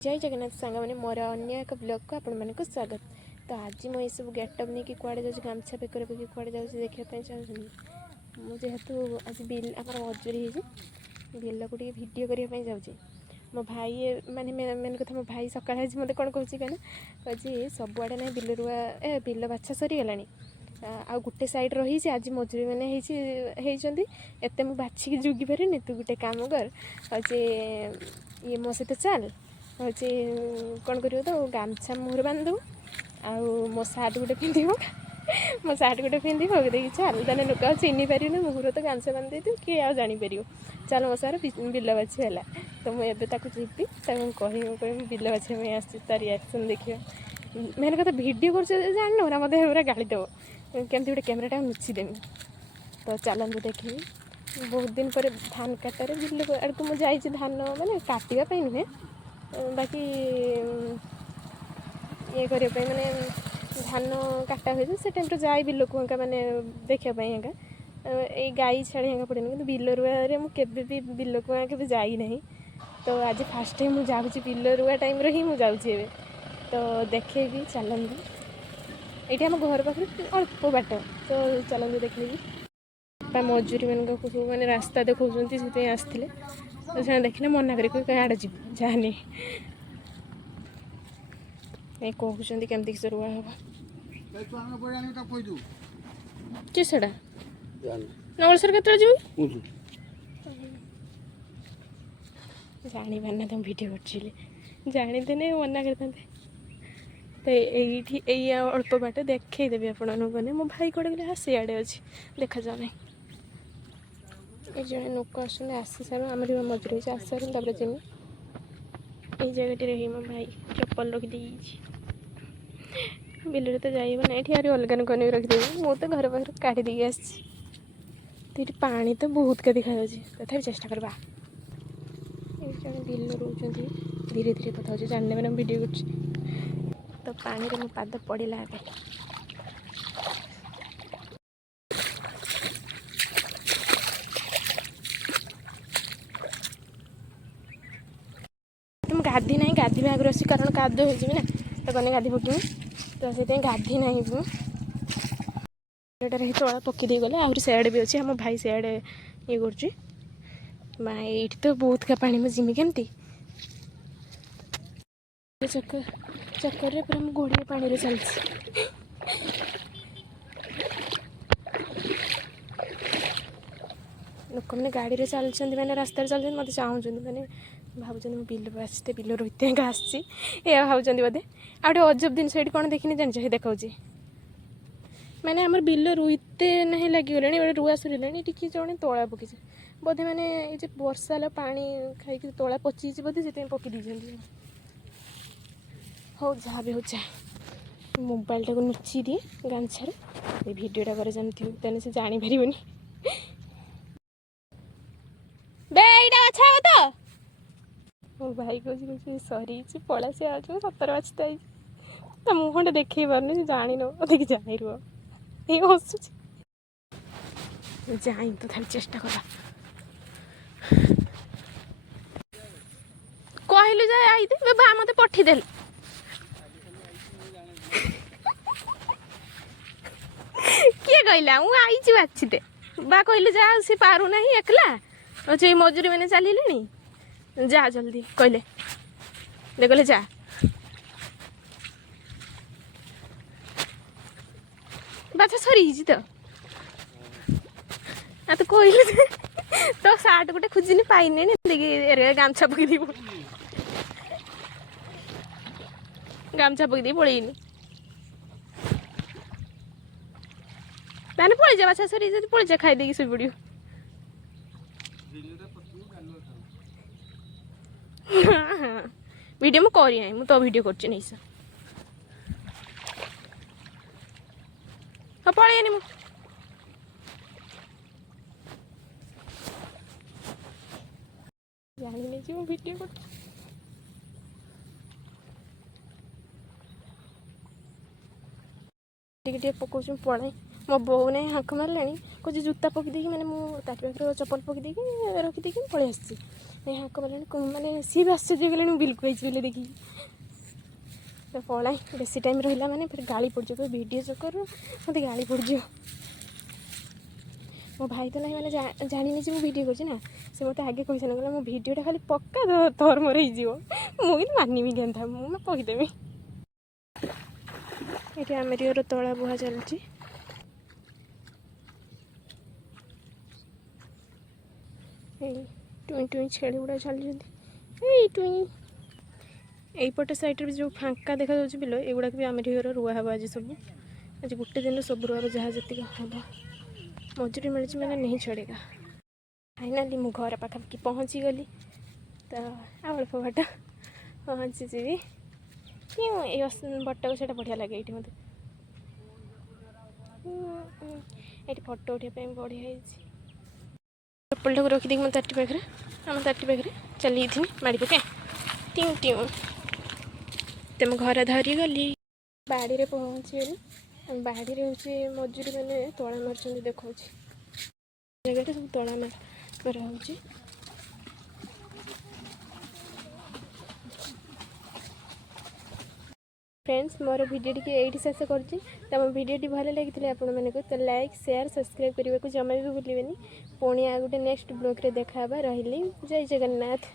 जय जगन्नाथ सांग मैंने मोर अन्य एक ब्लॉग को आपण मानक स्वागत। तो आज मुझे सब गेटअप नहीं कि कड़े जाऊँ गामछा बेकर पकड़ कड़े जाऊँ देखा चाहूँ मुझे आज बिल आम मजूरी हो बिल को भिड करने जाऊँ मो भाई माने मेन कथा मो भाई सकाल आज मत कौन कहे कहना सबुआड़े ना बिल रुआ बिल बाछा सरीगला आ गोटे सैड रही आज मजूरी मैंने एत मुझे बाछिकी जुगी पारे तू गोटे कम कर ये मो सहित चल हूँ कौन कर तो गामछा मुहर बांधदेव मो सार्ट गोटे पिंध मो सार्ट गोटे पिंध देखिए चल तेने लोक चिन्ह पारे मुहर तो गामछा बांधे दे किए आ जापर चल मो सार बिल बाछी है तो मुझे जी कह बिल बाछी आस रिएक्शन देखिए मेन कथा भिड कर जान ना मत पूरा गाड़ी देव केमती गोटे कैमेराटा मुछीदेमी तो चलते देखी बहुत दिन पर धान काटार बिल आड़ को मुझे धान मैंने काटापी नुहे बाकी ये करने मैंने धान काटा हुए से टाइम जाए बिल को मैंने देखापी ये गाई छाड़ी पड़े कि बिल रुआ मुझे भी बिल को के जाई नहीं तो आज फास्ट टाइम मुझे जाऊँगी बिल रुआ टाइम ही मुझे तो देखे भी चलती ये आम घर पाखे अल्प बाट तो चलते देखे बापा मजूरी मान मैंने रास्ता देखा से आसते तो से देखने मना कर आड़ जी जाने कहते केमती किस रुआ हम कि सेटा नवलसर के जी जानी पारना तुम भिड कर जानते नहीं मना करते तो ये अल्प बाट देखईदेवी आपने मो भाई कौटे गले सियाड़े अच्छी देखा जाऊ ना ये जड़े लोक आसी सारू आम मजूरी हो आस सारूँ जमी ये जगह रही मो भाई चप्पल रखी बिल तो जाइए ना ये अलग कन रखिदेवी मु तो घर पाखे काढ़ी देगी आसी तो ये पानी तो बहुत का देखा तथा चेष्टा करवा ये जड़े बिल रोच धीरे धीरे कथा हो जानने मैंने वीडियो कर तो पानी रे मो पाद पड़ा तुम गाधी ना गाधी आगे आस कारण कादो हो ना तो कने गाधी पकड़ तो से गाधी ना ही तला पकईदे गले आहरी सियाड़े भी अच्छे आम भाई सियाड़े ये कर ये तो बहुत का पानी में जिमी केमती चक्कर चक्कर पूरा मुझे गोड़े पानी रे चलती लोक मैंने गाड़ी में चलते मैंने रास्ता चलते मत चाहूँ मैंने भावुँ बिल आसते बिल रोते आसी भावुँ बोधे आटे अजब दिन ये कौन देखनी जान देखा मैंने आम बिल रुईते ना लगिगला गोटे रुआ सर टी जड़े तला पकी बोधे मैंने ये वर्षा पानी खाई तला पची बोधे से पकई दीजिए हो जहाँ भी हो जाए मोबाइलटा को नुची दिए गामछार ये भिडटा कर जानती तेने से जापर तो मो भाई कह सरी पड़ा से आज सतर बाछता तो मुहटा देखे पारनी जान देखिए जानी रुह ये हसुच जाई तो थारी चेष्टा करा कहलु जा आई बा मत पठीदेल किए कहला मु आई बाछीते बा कहलु जा सी पारू ना एकला अच्छे मजूरी मैंने चलिए जा जल्दी कहले देखले जा बाछा सरी तो तो कहलु तो सार्ट गोटे खोजनी पाइने देखिए गामछा पकईदी गामछा पकईदी पलैनी मैंने पलि जा बाछा सरी पलि जा खाई शो पड़ो वीडियो मु करी मु तो वीडियो कर नहीं सा हाँ पलैनी मु जानी नहीं वीडियो कर टे पकाऊँ पड़े मो बोऊ ने हाक मारे कौन जूता पकईदी मैंने मुझे पाखे चप्पल पकईदी रखीदी पलि आसी हाक मारे मैंने सी भी आश्चर्य गले बिल्कुल बोले देखी तो पलाई बेसी टाइम रहा मैंने फिर गाड़ी पड़ वीडियो चक्कर मत गाड़ी पड़ मो भाई तो ना मैंने जानी मुझे वीडियो करना से मत आगे कही सारे कहला मो वीडियोटा खाली पक्का तोर मोर मुझे मानवी ज्ञान था मुझे कहीदेवी ये आमेर तला बुहा चलती टुई टुई छेली गुड़ा चलती टुई यपटे सैड्रे जो फांका देखा बिल युवा भी आम ढीर रुआ हम आज सब आज गोटे दिन सब रुआ जहाँ जी हम मजूरी मिली मैंने नहीं छड़ेगा फाइनाली मु घर पाखापाखि पहुँची गली तो अल्प बाट पहुँची जी बट से बढ़िया लगे ये मत ये फटो उठाई बढ़िया चप्पल टाक रखीदी मैं ताटी पाखे आम ताटी पाखे चली माड़ी पके टिऊ टिऊ तो मैं घर धरी गली बाड़ी रे पहुँची गली बाड़ी रे हूँ मजूरी मैंने तला मार्च देखा जगह सब तला मार हो फ्रेंड्स मोर वीडियो ये शेष कर वीडियो भल लगी आपण मानक तो लाइक शेयर सब्सक्राइब करने को जमा भी भूलें पुणी आ गोटे नेक्स्ट ब्लॉग रे देखा रही जय जगन्नाथ।